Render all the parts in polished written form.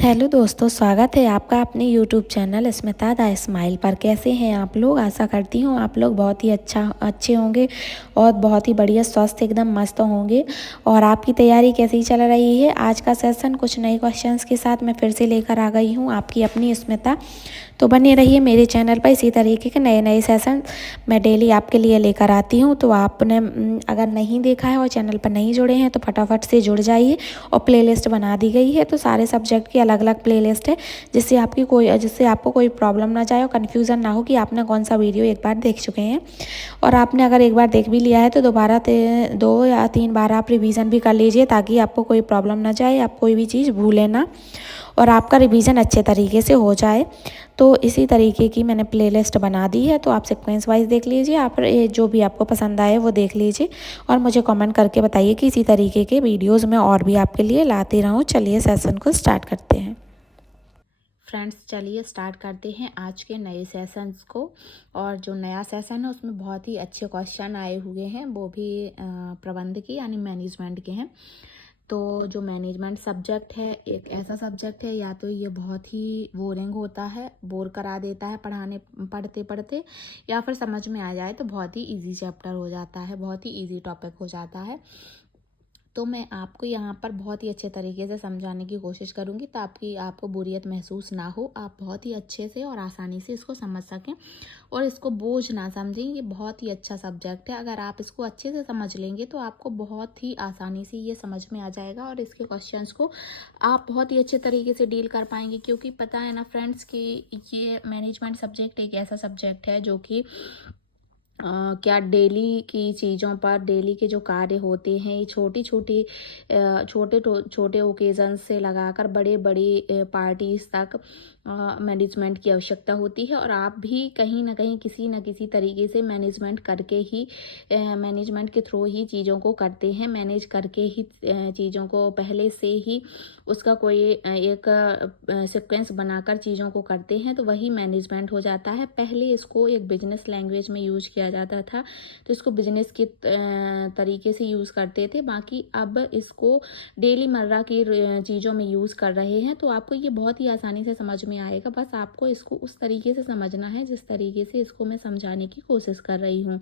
Hello दोस्तों, स्वागत है आपका अपने YouTube channel Smita the smile पर। कैसे हैं आप लोग? आशा करती हूँ आप लोग बहुत ही अच्छे होंगे और बहुत ही बढ़िया स्वस्थ एकदम मस्त होंगे। और आपकी तैयारी कैसी चल रही है? आज का सेशन कुछ नए क्वेश्चंस के साथ मैं फिर से लेकर आ गई हूँ, आपकी अपनी स्मिता। तो बने रहिए मेरे चैनल पर, इसी तरीके के नए नए सेशन मैं डेली आपके लिए लेकर आती हूँ। तो आपने अगर नहीं देखा है और चैनल पर नहीं जुड़े हैं तो फटाफट से जुड़ जाइए। और प्लेलिस्ट बना दी गई है, तो सारे सब्जेक्ट की अलग अलग प्लेलिस्ट है, जिससे आपको कोई प्रॉब्लम ना जाए और कन्फ्यूज़न ना हो कि आपने कौन सा वीडियो एक बार देख चुके हैं। और आपने अगर एक बार देख भी लिया है तो दोबारा 2 या 3 बार आप रिवीजन भी कर लीजिए, ताकि आपको कोई प्रॉब्लम ना जाए, आप कोई भी चीज़ भूलें ना और आपका रिवीजन अच्छे तरीके से हो जाए। तो इसी तरीके की मैंने प्लेलिस्ट बना दी है, तो आप सीक्वेंस वाइज देख लीजिए। आप जो भी आपको पसंद आए वो देख लीजिए और मुझे कमेंट करके बताइए कि इसी तरीके के वीडियोस मैं और भी आपके लिए लाती रहूँ। चलिए सेशन को स्टार्ट करते हैं। फ्रेंड्स, चलिए स्टार्ट करते हैं आज के नए सेशंस को। और जो नया सेशन है उसमें बहुत ही अच्छे क्वेश्चन आए हुए हैं, वो भी प्रबंध की यानी मैनेजमेंट के हैं। तो जो मैनेजमेंट सब्जेक्ट है, एक ऐसा सब्जेक्ट है, या तो ये बहुत ही बोरिंग होता है, बोर करा देता है पढ़ते पढ़ते, या फिर समझ में आ जाए तो बहुत ही इजी चैप्टर हो जाता है, बहुत ही इजी टॉपिक हो जाता है। तो मैं आपको यहाँ पर बहुत ही अच्छे तरीके से समझाने की कोशिश करूँगी, ताकि आपको बोरियत महसूस ना हो, आप बहुत ही अच्छे से और आसानी से इसको समझ सकें और इसको बोझ ना समझें। ये बहुत ही अच्छा सब्जेक्ट है, अगर आप इसको अच्छे से समझ लेंगे तो आपको बहुत ही आसानी से ये समझ में आ जाएगा और इसके क्वेश्चंस को आप बहुत ही अच्छे तरीके से डील कर पाएंगे। क्योंकि पता है ना फ्रेंड्स कि ये मैनेजमेंट सब्जेक्ट एक ऐसा सब्जेक्ट है जो कि क्या डेली की चीज़ों पर, डेली के जो कार्य होते हैं, ये छोटी छोटी छोटे ओकेज़न से लगाकर बड़े बड़े पार्टीज तक मैनेजमेंट की आवश्यकता होती है। और आप भी कहीं ना कहीं किसी न किसी तरीके से मैनेजमेंट करके ही, मैनेजमेंट के थ्रू ही चीज़ों को करते हैं, मैनेज करके ही चीज़ों को पहले से ही उसका कोई एक सीक्वेंस बनाकर चीज़ों को करते हैं, तो वही मैनेजमेंट हो जाता है। पहले इसको एक बिजनेस लैंग्वेज में यूज किया जाता था, तो इसको बिजनेस के तरीके से यूज़ करते थे। बाकी अब इसको डेली मर्रा की चीज़ों में यूज़ कर रहे हैं, तो आपको ये बहुत ही आसानी से समझ में आएगा। बस आपको इसको उस तरीके से समझना है जिस तरीके से इसको मैं समझाने की कोशिश कर रही हूँ।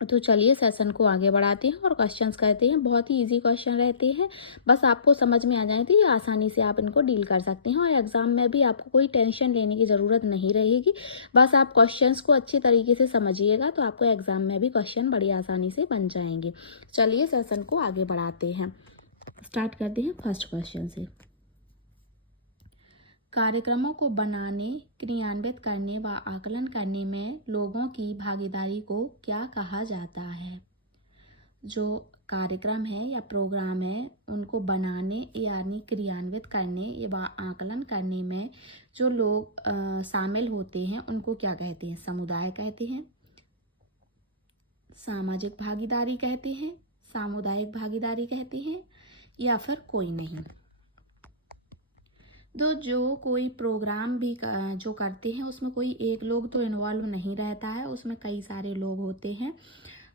तो चलिए सेशन को आगे बढ़ाते हैं और क्वेश्चंस करते हैं। बहुत ही इजी क्वेश्चन रहते हैं, बस आपको समझ में आ जाए तो ये आसानी से आप इनको डील कर सकते हैं और एग्जाम में भी आपको कोई टेंशन लेने की ज़रूरत नहीं रहेगी। बस आप क्वेश्चंस को अच्छी तरीके से समझिएगा तो आपको एग्जाम में भी क्वेश्चन बड़ी आसानी से बन जाएंगे। चलिए सेशन को आगे बढ़ाते हैं, स्टार्ट करते हैं फर्स्ट क्वेश्चन से। कार्यक्रमों को बनाने, क्रियान्वित करने व आकलन करने में लोगों की भागीदारी को क्या कहा जाता है? जो कार्यक्रम है या प्रोग्राम है, उनको बनाने यानी क्रियान्वित करने व आकलन करने में जो लोग शामिल होते हैं उनको क्या कहते हैं? समुदाय कहते हैं, सामाजिक भागीदारी कहते हैं, सामुदायिक भागीदारी कहते हैं, या फिर कोई नहीं। तो जो कोई प्रोग्राम भी जो करते हैं उसमें कोई एक लोग तो इन्वॉल्व नहीं रहता है, उसमें कई सारे लोग होते हैं,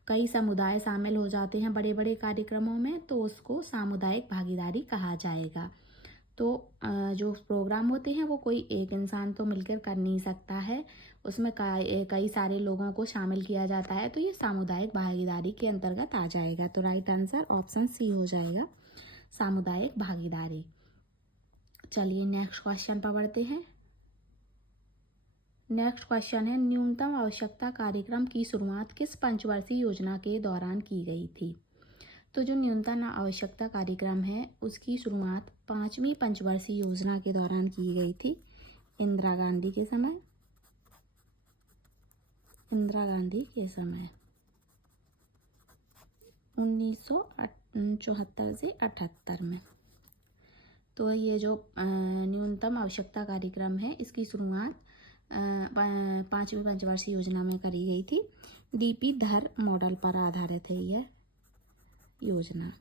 कई समुदाय शामिल हो जाते हैं बड़े बड़े कार्यक्रमों में, तो उसको सामुदायिक भागीदारी कहा जाएगा। तो जो प्रोग्राम होते हैं वो कोई एक इंसान तो मिलकर कर नहीं सकता है, उसमें कई सारे लोगों को शामिल किया जाता है, तो ये सामुदायिक भागीदारी के अंतर्गत आ जाएगा। तो राइट आंसर ऑप्शन सी हो जाएगा, सामुदायिक भागीदारी। चलिए नेक्स्ट क्वेश्चन पर बढ़ते हैं। नेक्स्ट क्वेश्चन है, न्यूनतम आवश्यकता कार्यक्रम की शुरुआत किस पंचवर्षीय योजना के दौरान की गई थी? तो जो न्यूनतम आवश्यकता कार्यक्रम है उसकी शुरुआत 5वीं पंचवर्षीय योजना के दौरान की गई थी, इंदिरा गांधी के समय। इंदिरा गांधी के समय 1974 से 78 में। तो ये जो न्यूनतम आवश्यकता कार्यक्रम है इसकी शुरुआत 5वीं पंचवर्षीय योजना में करी गई थी। डीपी धर मॉडल पर आधारित है यह योजना।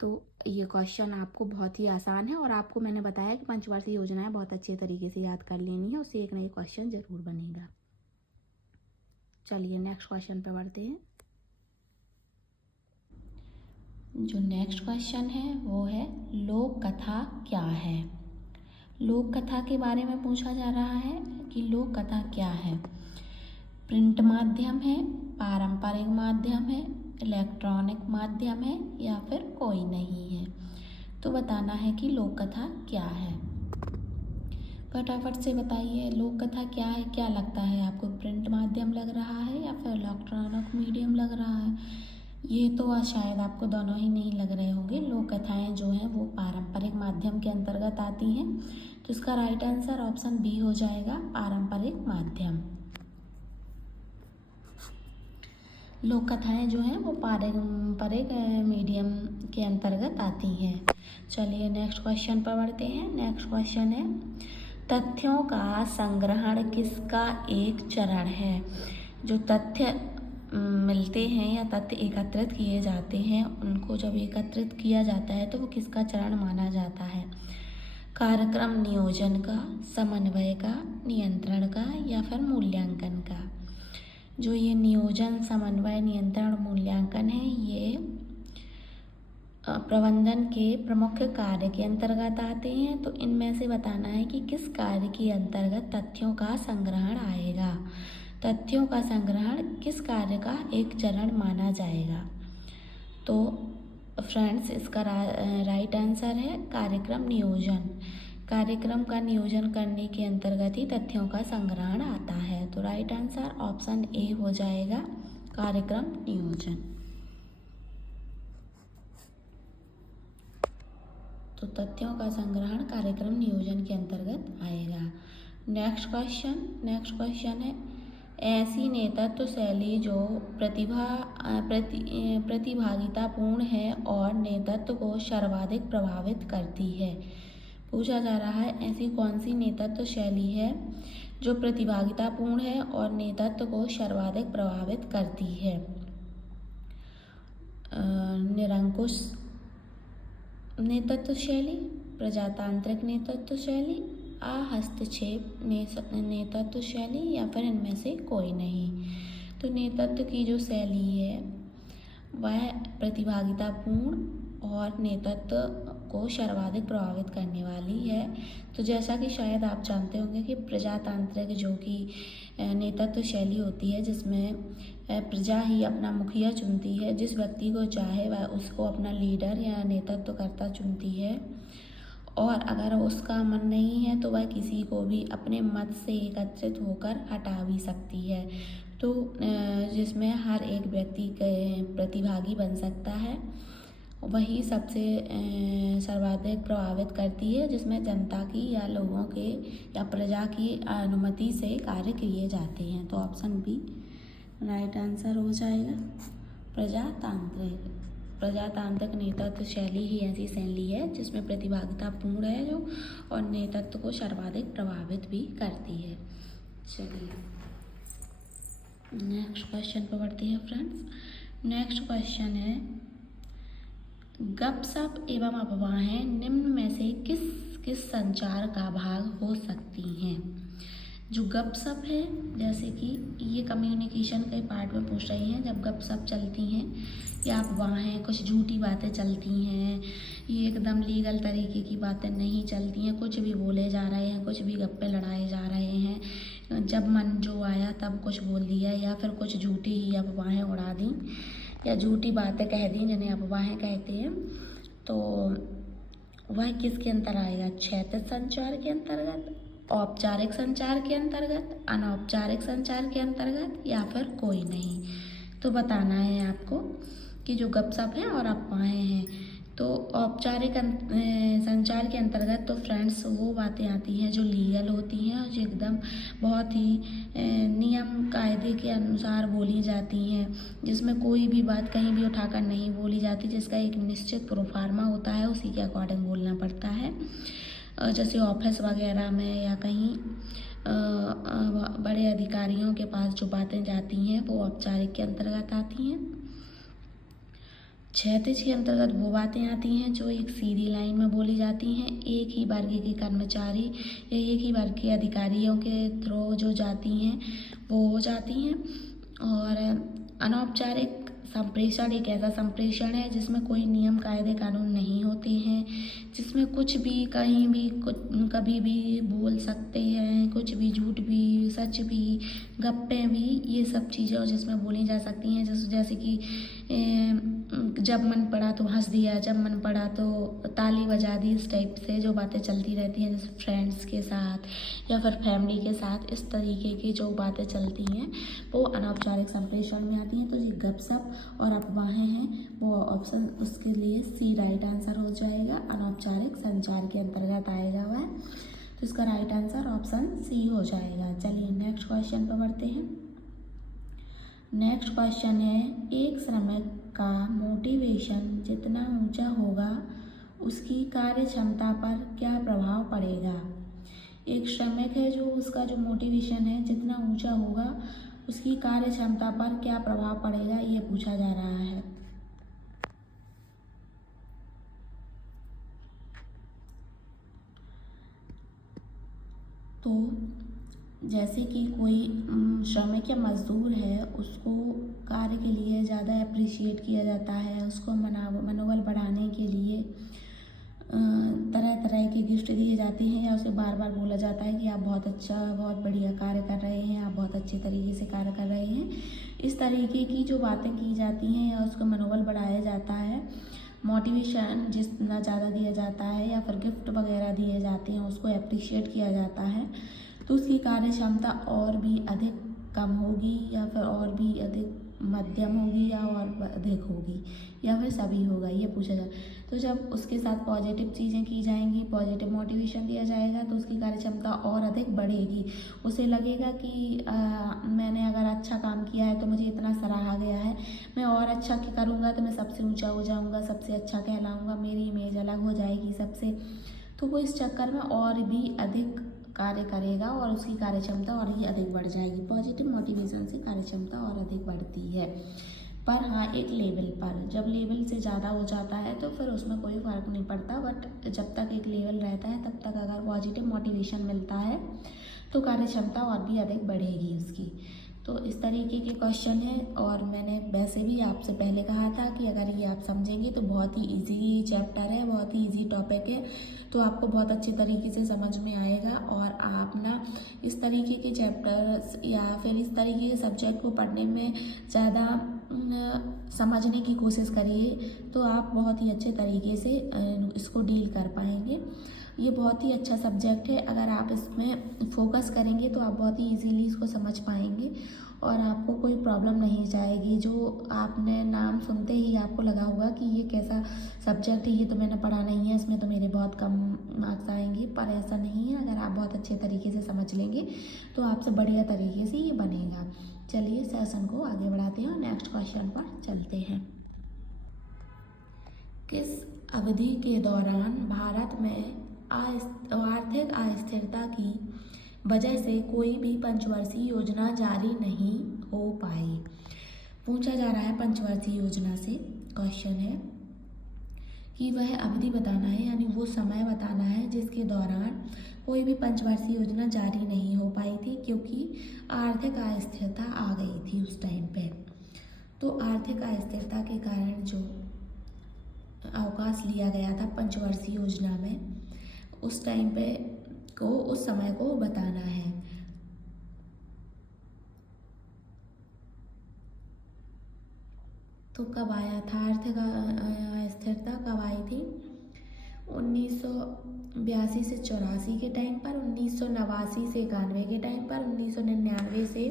तो ये क्वेश्चन आपको बहुत ही आसान है और आपको मैंने बताया कि पंचवर्षीय योजनाएं बहुत अच्छे तरीके से याद कर लेनी है, उससे एक नई क्वेश्चन जरूर बनेगा। चलिए नेक्स्ट क्वेश्चन पे बढ़ते हैं। जो नेक्स्ट क्वेश्चन है वो है लोक कथा क्या है। लोक कथा के बारे में पूछा जा रहा है कि लोक कथा क्या है। प्रिंट माध्यम है, पारंपरिक माध्यम है, इलेक्ट्रॉनिक माध्यम है या फिर कोई नहीं है। तो बताना है कि लोक कथा क्या है। फटाफट से बताइए लोक कथा क्या है। क्या लगता है आपको, प्रिंट माध्यम लग रहा है या फिर इलेक्ट्रॉनिक मीडियम लग रहा है। ये तो शायद आपको दोनों ही नहीं लग रहे होंगे। लोक कथाएँ जो हैं वो पारंपरिक माध्यम के अंतर्गत आती हैं, तो इसका राइट आंसर ऑप्शन बी हो जाएगा, पारंपरिक माध्यम। लोक कथाएँ जो हैं वो पारंपरिक मीडियम के अंतर्गत आती हैं। चलिए नेक्स्ट क्वेश्चन पर बढ़ते हैं। नेक्स्ट क्वेश्चन है तथ्यों का संग्रहण किसका एक चरण है। जो तथ्य मिलते हैं या तथ्य एकत्रित किए जाते हैं, उनको जब एकत्रित किया जाता है तो वो किसका चरण माना जाता है। कार्यक्रम नियोजन का, समन्वय का, नियंत्रण का या फिर मूल्यांकन का। जो ये नियोजन, समन्वय, नियंत्रण, मूल्यांकन है, ये प्रबंधन के प्रमुख कार्य के अंतर्गत आते हैं। तो इनमें से बताना है कि किस कार्य के अंतर्गत तथ्यों का संग्रहण आएगा। तथ्यों का संग्रहण किस कार्य का एक चरण माना जाएगा। तो फ्रेंड्स इसका राइट आंसर है कार्यक्रम नियोजन। कार्यक्रम का नियोजन करने के अंतर्गत ही तथ्यों का संग्रहण आता है। तो राइट आंसर ऑप्शन ए हो जाएगा, कार्यक्रम नियोजन। तो तथ्यों का संग्रहण कार्यक्रम नियोजन के अंतर्गत आएगा। नेक्स्ट क्वेश्चन है ऐसी नेतृत्व शैली जो प्रतिभागितापूर्ण है और नेतृत्व को सर्वाधिक प्रभावित करती है। पूछा जा रहा है ऐसी कौन सी नेतृत्व शैली है जो प्रतिभागितापूर्ण है और नेतृत्व को सर्वाधिक प्रभावित करती है। निरंकुश नेतृत्व शैली, प्रजातांत्रिक नेतृत्व शैली, हस्तक्षेप नेतृत्व शैली या फिर इनमें से कोई नहीं। तो नेतृत्व की जो शैली है वह प्रतिभागितापूर्ण और नेतृत्व को सर्वाधिक प्रभावित करने वाली है। तो जैसा कि शायद आप जानते होंगे कि प्रजातांत्रिक जो कि नेतृत्व शैली होती है जिसमें प्रजा ही अपना मुखिया चुनती है, जिस व्यक्ति को चाहे वह उसको अपना लीडर या नेतृत्वकर्ता चुनती है, और अगर उसका मन नहीं है तो वह किसी को भी अपने मत से एकत्रित होकर हटा भी सकती है। तो जिसमें हर एक व्यक्ति प्रतिभागी बन सकता है, वही सबसे सर्वाधिक प्रभावित करती है, जिसमें जनता की या लोगों के या प्रजा की अनुमति से कार्य किए जाते हैं। तो ऑप्शन बी राइट आंसर हो जाएगा, प्रजातांत्रिक नेतृत्व शैली ही ऐसी शैली है जिसमें प्रतिभागिता पूर्ण है जो, और नेतृत्व को सर्वाधिक प्रभावित भी करती है। चलिए नेक्स्ट क्वेश्चन पर बढ़ते हैं फ्रेंड्स। नेक्स्ट क्वेश्चन है गपशप एवं अफवाहें निम्न में से किस संचार का भाग हो सकती हैं। जो गपशप है, जैसे कि ये कम्युनिकेशन के पार्ट में पूछ रही हैं, जब गपशप चलती हैं या अफवाहें, कुछ झूठी बातें चलती हैं, ये एकदम लीगल तरीके की बातें नहीं चलती हैं, कुछ भी बोले जा रहे हैं, कुछ भी गप्पे लड़ाए जा रहे हैं, जब मन जो आया तब कुछ बोल दिया, या फिर कुछ झूठी ही अफवाहें उड़ा दी या झूठी बातें कह दी जिन्हें अफवाहें कहते हैं। तो वह किसके अंतर आएगा, क्षैतिज संचार के अंतर्गत, औपचारिक संचार के अंतर्गत, अनौपचारिक संचार के अंतर्गत या फिर कोई नहीं। तो बताना है आपको कि जो गपशप है और अफवाहें हैं, तो औपचारिक संचार के अंतर्गत तो फ्रेंड्स वो बातें आती हैं जो लीगल होती हैं और जो एकदम बहुत ही नियम कायदे के अनुसार बोली जाती हैं, जिसमें कोई भी बात कहीं भी उठाकर नहीं बोली जाती, जिसका एक निश्चित प्रोफार्मा होता है, उसी के अकॉर्डिंग बोलना पड़ता है। जैसे ऑफिस वगैरह में या कहीं बड़े अधिकारियों के पास जो बातें जाती हैं वो औपचारिक के अंतर्गत आती हैं। क्षैतिज के अंतर्गत वो बातें आती हैं जो एक सीधी लाइन में बोली जाती हैं, एक ही वर्ग के कर्मचारी या एक ही वर्ग के अधिकारियों के थ्रू जो जाती हैं वो हो जाती हैं। और अनौपचारिक संप्रेषण एक ऐसा संप्रेषण है जिसमें कोई नियम कायदे कानून नहीं होते हैं, जिसमें कुछ भी कहीं भी कभी भी बोल सकते हैं, कुछ भी, झूठ भी, सच भी, गप्पे भी, ये सब चीज़ें और जिसमें बोली जा सकती हैं। जैसे कि जब मन पड़ा तो हंस दिया, जब मन पड़ा तो ताली बजा दी, इस टाइप से जो बातें चलती रहती हैं, जैसे फ्रेंड्स के साथ या फिर फैमिली के साथ, इस तरीके की जो बातें चलती हैं वो अनौपचारिक संप्रेषण में आती हैं। तो ये गपशप और अफवाहें हैं, वो ऑप्शन उसके लिए सी राइट आंसर हो जाएगा, अनौपचारिक संचार के अंतर्गत आएगा वह। तो इसका राइट आंसर ऑप्शन सी हो जाएगा। चलिए नेक्स्ट क्वेश्चन पर बढ़ते हैं। नेक्स्ट क्वेश्चन है, एक श्रमिक का मोटिवेशन जितना ऊंचा होगा उसकी कार्य क्षमता पर क्या प्रभाव पड़ेगा। एक श्रमिक है जो उसका जो मोटिवेशन है जितना ऊंचा होगा उसकी कार्य क्षमता पर क्या प्रभाव पड़ेगा, ये पूछा जा रहा है। तो जैसे कि कोई श्रमिक या मजदूर है, उसको कार्य के लिए ज़्यादा अप्रिशिएट किया जाता है, उसको मनोबल बढ़ाने के लिए तरह तरह के गिफ्ट दिए जाते हैं या उसे बार बार बोला जाता है कि आप बहुत अच्छा, बहुत बढ़िया कार्य कर रहे हैं, आप बहुत अच्छे तरीके से कार्य कर रहे हैं। इस तरीके की जो बातें की जाती हैं या उसको मनोबल बढ़ाया जाता है, मोटिवेशन जितना ज़्यादा दिया जाता है या फिर गिफ्ट वगैरह दिए जाते हैं, उसको अप्रिशिएट किया जाता है, तो उसकी कार्य क्षमता और भी अधिक कम होगी या फिर और भी अधिक मध्यम होगी या और अधिक होगी या फिर सभी होगा, ये पूछा जाए। तो जब उसके साथ पॉजिटिव चीज़ें की जाएंगी, पॉजिटिव मोटिवेशन दिया जाएगा, तो उसकी कार्य क्षमता और अधिक बढ़ेगी। उसे लगेगा कि मैंने अगर अच्छा काम किया है तो मुझे इतना सराहा गया है, मैं और अच्छा करूँगा तो मैं सबसे ऊंचा हो जाऊँगा, सबसे अच्छा कहलाऊँगा, मेरी इमेज अलग हो जाएगी सबसे। तो वो इस चक्कर में और भी अधिक कार्य करेगा और उसकी कार्य क्षमता और ही अधिक बढ़ जाएगी। पॉजिटिव मोटिवेशन से कार्य क्षमता और अधिक बढ़ती है। पर हाँ, एक लेवल पर, जब लेवल से ज़्यादा हो जाता है तो फिर उसमें कोई फ़र्क नहीं पड़ता, बट जब तक एक लेवल रहता है तब तक अगर पॉजिटिव मोटिवेशन मिलता है तो कार्य क्षमता और भी अधिक बढ़ेगी उसकी। तो इस तरीके के क्वेश्चन है और मैंने वैसे भी आपसे पहले कहा था कि अगर ये आप समझेंगे तो बहुत ही इजी चैप्टर है, बहुत ही इजी टॉपिक है, तो आपको बहुत अच्छे तरीके से समझ में आएगा। और आप ना इस तरीके के चैप्टर्स या फिर इस तरीके के सब्जेक्ट को पढ़ने में ज़्यादा समझने की कोशिश करिए, तो आप बहुत ही अच्छे तरीके से इसको डील कर पाएंगे। ये बहुत ही अच्छा सब्जेक्ट है, अगर आप इसमें फोकस करेंगे तो आप बहुत ही इजीली इसको समझ पाएंगे और आपको कोई प्रॉब्लम नहीं जाएगी। जो आपने नाम सुनते ही आपको लगा होगा कि ये कैसा सब्जेक्ट है, ये तो मैंने पढ़ा नहीं है, इसमें तो मेरे बहुत कम मार्क्स आएंगे, पर ऐसा नहीं है। अगर आप बहुत अच्छे तरीके से समझ लेंगे तो आपसे बढ़िया तरीके से ये बनेगा। चलिए सेशन को आगे बढ़ाते हैं और नेक्स्ट क्वेश्चन पर चलते हैं। किस अवधि के दौरान भारत में आर्थिक अस्थिरता की वजह से कोई भी पंचवर्षीय योजना जारी नहीं हो पाई। पूछा जा रहा है पंचवर्षीय योजना से क्वेश्चन है कि वह अवधि बताना है, यानी वो समय बताना है जिसके दौरान कोई भी पंचवर्षीय योजना जारी नहीं हो पाई थी, क्योंकि आर्थिक अस्थिरता आ गई थी उस टाइम पे। तो आर्थिक अस्थिरता के कारण जो अवकाश लिया गया था पंचवर्षीय योजना में, उस टाइम पे को, उस समय को बताना है। तो कब आया था आर्थिक अस्थिरता, कब आई थी? 1982 से 84 के टाइम पर, 1989 से 91 के टाइम पर, 1999 से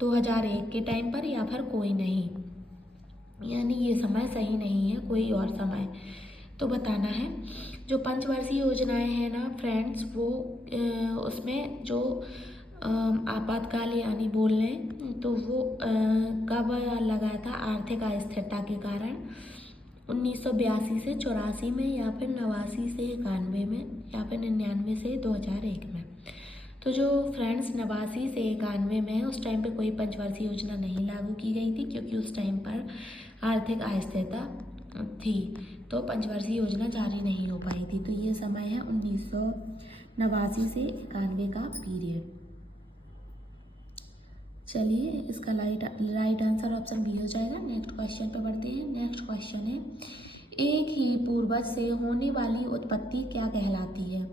2001 के टाइम पर, या फिर कोई नहीं, यानी ये समय सही नहीं है, कोई और समय तो बताना है। जो पंचवर्षीय योजनाएं हैं ना फ्रेंड्स, वो उसमें जो आपातकाल यानी बोल लें तो वो कब लगा था आर्थिक अस्थिरता के कारण? 1982 से 84 में, या फिर 89 से 91 में, या फिर 99 से 2001 में। तो जो फ्रेंड्स 89 से 91 में उस टाइम पे कोई पंचवर्षीय योजना नहीं लागू की गई थी, क्योंकि उस टाइम पर आर्थिक अस्थिरता थी, तो पंचवर्षीय योजना जारी नहीं हो पाई थी। तो ये समय है 1989 से 91 का पीरियड। चलिए इसका राइट आंसर ऑप्शन बी हो जाएगा। नेक्स्ट क्वेश्चन पे बढ़ते हैं। नेक्स्ट क्वेश्चन है, एक ही पूर्वज से होने वाली उत्पत्ति क्या कहलाती है?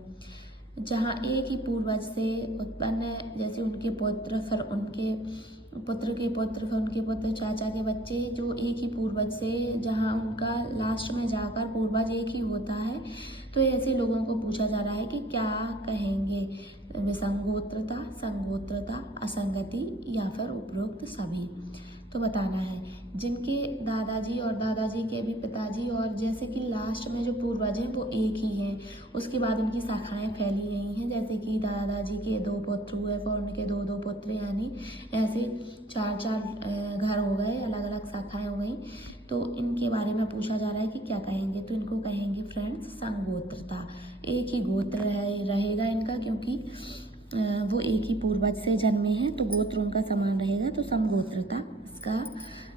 जहाँ एक ही पूर्वज से उत्पन्न, जैसे उनके पुत्र, फिर उनके पुत्र के पुत्र, फिर उनके पुत्र, चाचा के बच्चे, जो एक ही पूर्वज से, जहाँ उनका लास्ट में जाकर पूर्वज एक ही होता है, तो ऐसे लोगों को पूछा जा रहा है कि क्या कहेंगे? विसंगोत्रता, संगोत्रता, असंगति या फिर उपरोक्त सभी। तो बताना है जिनके दादाजी और दादाजी के भी पिताजी और जैसे कि लास्ट में जो पूर्वज हैं वो एक ही हैं, उसके बाद उनकी शाखाएं फैली गई हैं, जैसे कि दादाजी के 2 पुत्र हुए, फिर उनके 2 पुत्र, यानी ऐसे 4 घर हो गए, अलग अलग शाखाएं हो गई। तो इनके बारे में पूछा जा रहा है कि क्या कहेंगे? तो इनको कहेंगे फ्रेंड्स संगोत्रता। एक ही गोत्र रहेगा इनका, क्योंकि वो एक ही पूर्वज से जन्मे हैं, तो गोत्र उनका समान रहेगा, तो समगोत्रता इसका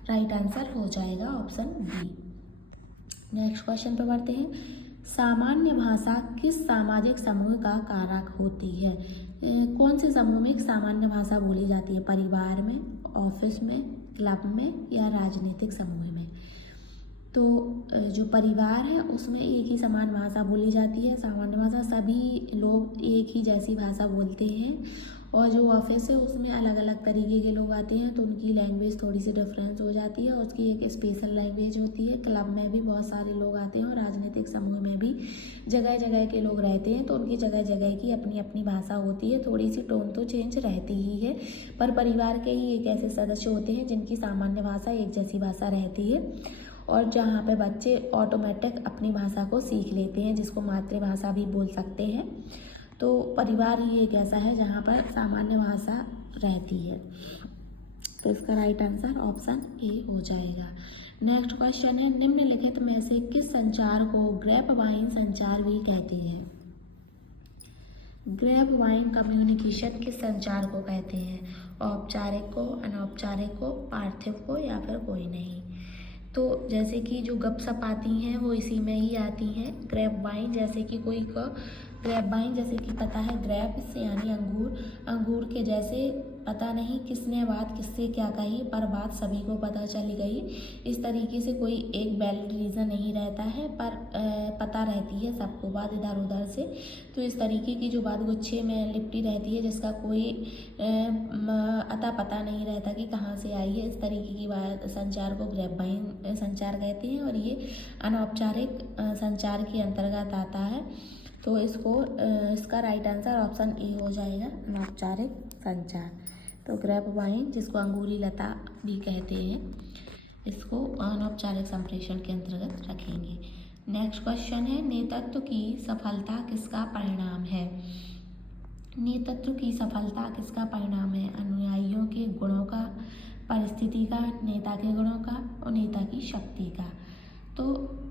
राइट आंसर हो जाएगा ऑप्शन बी। नेक्स्ट क्वेश्चन पर बढ़ते हैं। सामान्य भाषा किस सामाजिक समूह का कारक होती है? कौन से समूह में एक सामान्य भाषा बोली जाती है? परिवार में, ऑफिस में, क्लब में या राजनीतिक समूह में? तो जो परिवार है उसमें एक ही समान भाषा बोली जाती है, सामान्य भाषा, सभी लोग एक ही जैसी भाषा बोलते हैं। और जो ऑफिस है उसमें अलग अलग तरीके के लोग आते हैं, तो उनकी लैंग्वेज थोड़ी सी डिफरेंस हो जाती है, उसकी एक स्पेशल लैंग्वेज होती है। क्लब में भी बहुत सारे लोग आते हैं और राजनीतिक समूह में भी जगह जगह के लोग रहते हैं, तो उनकी जगह जगह की अपनी अपनी भाषा होती है, थोड़ी सी टोन तो चेंज रहती ही है। पर परिवार के ही एक ऐसे सदस्य होते हैं जिनकी सामान्य भाषा एक जैसी भाषा रहती है, और जहाँ पे बच्चे ऑटोमेटिक अपनी भाषा को सीख लेते हैं, जिसको मातृभाषा भी बोल सकते हैं। तो परिवार ही एक ऐसा है जहाँ पर सामान्य भाषा रहती है। तो इसका राइट आंसर ऑप्शन ए हो जाएगा। नेक्स्ट क्वेश्चन है, निम्नलिखित में से किस संचार को ग्रैपवाइन संचार भी कहते हैं? ग्रैपवाइन कम्युनिकेशन किस संचार को कहते हैं? औपचारिक को, अनौपचारिक को, पार्थिव को या फिर कोई नहीं? तो जैसे कि जो गपशप आती हैं वो इसी में ही आती हैं। ग्रैपवाइन जैसे कि ग्रैपवाइन जैसे कि पता है ग्रैप्स यानी अंगूर, अंगूर के जैसे पता नहीं किसने बात किससे क्या कही, पर बात सभी को पता चली गई। इस तरीके से कोई एक वैलिड रीज़न नहीं रहता है, पर पता रहती है सबको बात इधर उधर से। तो इस तरीके की जो बात गुच्छे में लिपटी रहती है, जिसका कोई अता पता नहीं रहता कि कहाँ से आई है, इस तरीके की बात संचार को ग्रैपवाइन संचार कहते हैं, और ये अनौपचारिक संचार के अंतर्गत आता है। तो इसका राइट आंसर ऑप्शन ए हो जाएगा, अनौपचारिक संचार। तो ग्रैपवाइन, जिसको अंगूरी लता भी कहते हैं, इसको अनौपचारिक संप्रेषण के अंतर्गत रखेंगे। नेक्स्ट क्वेश्चन है, नेतृत्व की सफलता किसका परिणाम है? नेतृत्व की सफलता किसका परिणाम है? अनुयायियों के गुणों का, परिस्थिति का, नेता के गुणों का और नेता की शक्ति का। तो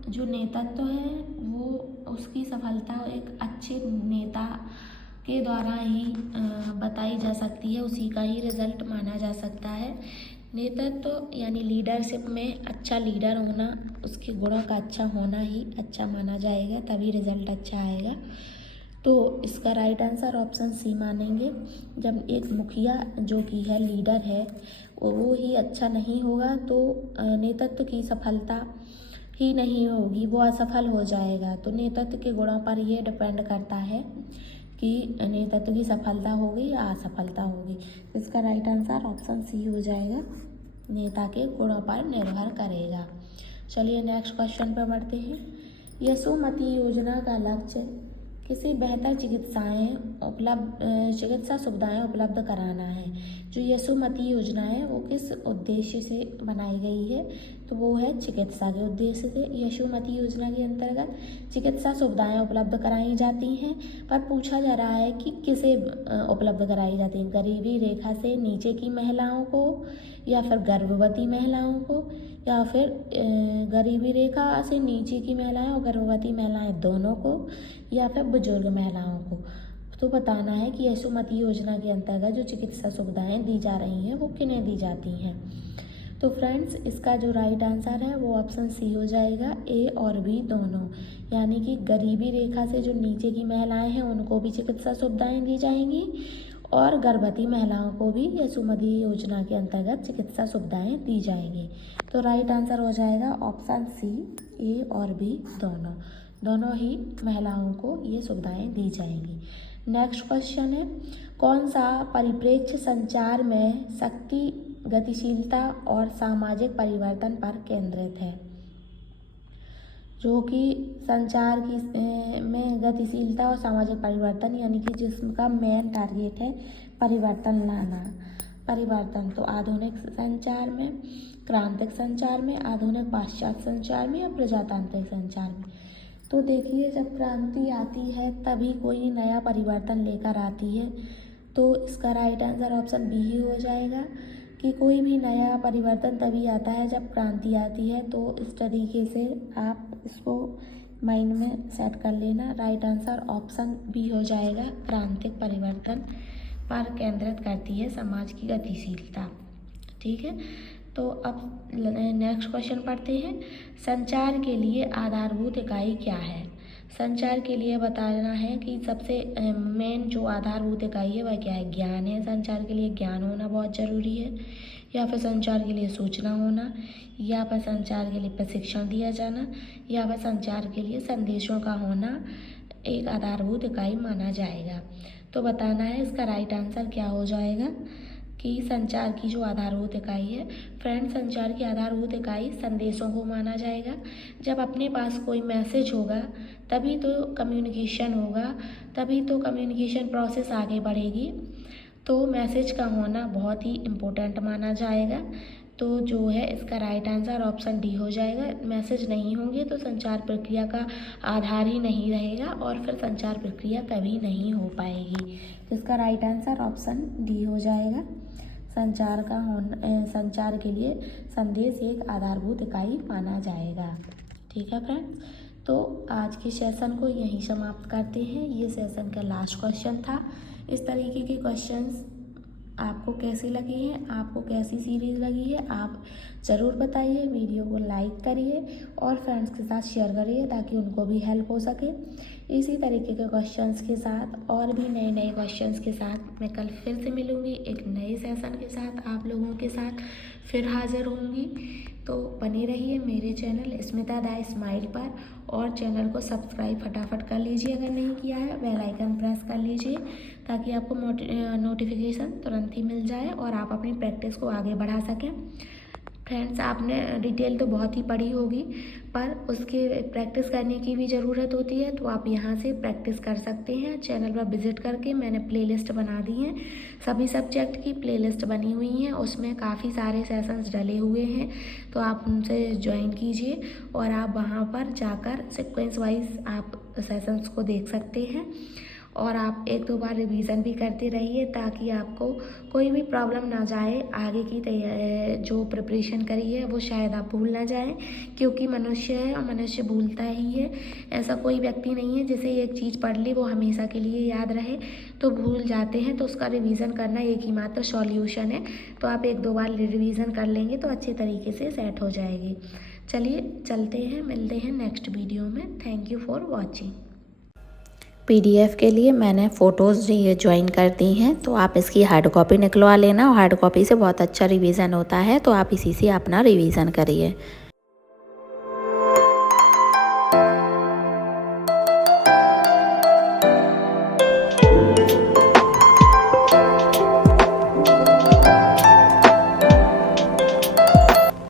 जो नेतृत्व है वो उसकी सफलता एक अच्छे नेता के द्वारा ही बताई जा सकती है, उसी का ही रिजल्ट माना जा सकता है। नेतृत्व यानी लीडरशिप में अच्छा लीडर होना, उसके गुणों का अच्छा होना ही अच्छा माना जाएगा, तभी रिजल्ट अच्छा आएगा। तो इसका राइट आंसर ऑप्शन सी मानेंगे। जब एक मुखिया जो कि है लीडर है वो ही अच्छा नहीं होगा तो नेतृत्व की सफलता ही नहीं होगी, वो असफल हो जाएगा। तो नेतृत्व के गुणों पर यह डिपेंड करता है कि नेतृत्व की सफलता होगी या असफलता होगी। इसका राइट आंसर ऑप्शन सी हो जाएगा, नेता के गुणों पर निर्भर करेगा। चलिए नेक्स्ट क्वेश्चन पर बढ़ते हैं। यशोमती योजना का लक्ष्य किसी बेहतर चिकित्सा सुविधाएं उपलब्ध कराना है। जो यशोमती योजना है वो किस उद्देश्य से बनाई गई है? तो वो है चिकित्सा के उद्देश्य से। यशोमती योजना के अंतर्गत चिकित्सा सुविधाएं उपलब्ध कराई जाती हैं, पर पूछा जा रहा है कि किसे उपलब्ध कराई जाती हैं? गरीबी रेखा से नीचे की महिलाओं को, या फिर गर्भवती महिलाओं को, या फिर गरीबी रेखा से नीचे की महिलाएं और गर्भवती महिलाएं दोनों को, या फिर बुजुर्ग महिलाओं को। तो बताना है कि यशोमती योजना के अंतर्गत जो चिकित्सा सुविधाएं दी जा रही हैं वो किन्हें दी जाती हैं। तो फ्रेंड्स इसका जो राइट आंसर है वो ऑप्शन सी हो जाएगा, ए और बी दोनों। यानी कि गरीबी रेखा से जो नीचे की महिलाएं हैं उनको भी चिकित्सा सुविधाएं दी जाएंगी, और गर्भवती महिलाओं को भी यशोमति योजना के अंतर्गत चिकित्सा सुविधाएं दी जाएंगी। तो राइट आंसर हो जाएगा ऑप्शन सी, ए और बी दोनों ही महिलाओं को ये सुविधाएं दी जाएंगी। नेक्स्ट क्वेश्चन है, कौन सा परिप्रेक्ष्य संचार में शक्ति, गतिशीलता और सामाजिक परिवर्तन पर केंद्रित है? जो कि संचार की में गतिशीलता और सामाजिक परिवर्तन, यानी कि जिसका मेन टारगेट है परिवर्तन लाना। परिवर्तन तो आधुनिक संचार में, क्रांतिक संचार में, आधुनिक पाश्चात्य संचार में या प्रजातांत्रिक संचार में। तो देखिए, जब क्रांति आती है तभी कोई नया परिवर्तन लेकर आती है, तो इसका राइट आंसर ऑप्शन बी ही हो जाएगा कि कोई भी नया परिवर्तन तभी आता है जब क्रांति आती है। तो इस तरीके से आप इसको माइंड में सेट कर लेना। राइट आंसर ऑप्शन बी हो जाएगा, क्रांतिक परिवर्तन पर केंद्रित करती है समाज की गतिशीलता। ठीक है, तो अब नेक्स्ट क्वेश्चन पढ़ते हैं। संचार के लिए आधारभूत इकाई क्या है? संचार के लिए बताना है कि सबसे मेन जो आधारभूत इकाई है वह क्या है? ज्ञान है। संचार के लिए ज्ञान होना बहुत ज़रूरी है, या फिर संचार के लिए सूचना होना, या फिर संचार के लिए प्रशिक्षण दिया जाना, या फिर संचार के लिए संदेशों का होना एक आधारभूत इकाई माना जाएगा। तो बताना है इसका राइट आंसर क्या हो जाएगा कि संचार की जो आधारभूत इकाई है, फ्रेंड, संचार की आधारभूत इकाई संदेशों को माना जाएगा। जब अपने पास कोई मैसेज होगा तभी तो कम्युनिकेशन होगा, तभी तो कम्युनिकेशन प्रोसेस आगे बढ़ेगी। तो मैसेज का होना बहुत ही इम्पोर्टेंट माना जाएगा। तो जो है इसका राइट आंसर ऑप्शन डी हो जाएगा। मैसेज नहीं होंगे तो संचार प्रक्रिया का आधार ही नहीं रहेगा और फिर संचार प्रक्रिया कभी नहीं हो पाएगी। तो इसका राइट आंसर ऑप्शन डी हो जाएगा। संचार के लिए संदेश एक आधारभूत इकाई माना जाएगा। ठीक है फ्रेंड्स, तो आज के सेशन को यहीं समाप्त करते हैं। ये सेशन का लास्ट क्वेश्चन था। इस तरीके के क्वेश्चंस आपको कैसे लगे हैं, आपको कैसी सीरीज़ लगी है, आप ज़रूर बताइए। वीडियो को लाइक करिए और फ्रेंड्स के साथ शेयर करिए ताकि उनको भी हेल्प हो सके। इसी तरीके के क्वेश्चंस के साथ और भी नए नए क्वेश्चंस के साथ मैं कल फिर से मिलूँगी, एक नए सेशन के साथ आप लोगों के साथ फिर हाज़िर होंगी। तो बने रहिए मेरे चैनल स्मिता द स्माइल पर, और चैनल को सब्सक्राइब फटाफट कर लीजिए अगर नहीं किया है, बेल आइकन प्रेस कर लीजिए ताकि आपको नोटिफिकेशन तुरंत ही मिल जाए और आप अपनी प्रैक्टिस को आगे बढ़ा सकें। फ्रेंड्स, आपने डिटेल तो बहुत ही पढ़ी होगी, पर उसके प्रैक्टिस करने की भी ज़रूरत होती है। तो आप यहाँ से प्रैक्टिस कर सकते हैं। चैनल पर विजिट करके मैंने प्लेलिस्ट बना दी हैं, सभी सब्जेक्ट की प्लेलिस्ट बनी हुई हैं, उसमें काफ़ी सारे सेशंस डले हुए हैं। तो आप उनसे ज्वाइन कीजिए और आप वहाँ पर जाकर सीक्वेंस वाइज आप सेशंस को देख सकते हैं। और आप एक दो बार रिवीजन भी करते रहिए ताकि आपको कोई भी प्रॉब्लम ना जाए। आगे की जो प्रिपरेशन करी है वो शायद आप भूल ना जाएं, क्योंकि मनुष्य है और मनुष्य भूलता ही है। ऐसा कोई व्यक्ति नहीं है जिसे एक चीज़ पढ़ ली वो हमेशा के लिए याद रहे, तो भूल जाते हैं। तो उसका रिवीजन करना एक ही मात्र सॉल्यूशन है। तो आप एक दो बार रिवीजन कर लेंगे तो अच्छे तरीके से सेट हो जाएगी। चलिए चलते हैं, मिलते हैं नेक्स्ट वीडियो में। Thank you for watching. PDF के लिए मैंने फ़ोटोज़ ये ज्वाइन कर दी हैं, तो आप इसकी हार्ड कॉपी निकलवा लेना। और हार्ड कॉपी से बहुत अच्छा रिवीजन होता है, तो आप इसी से अपना रिवीजन करिए।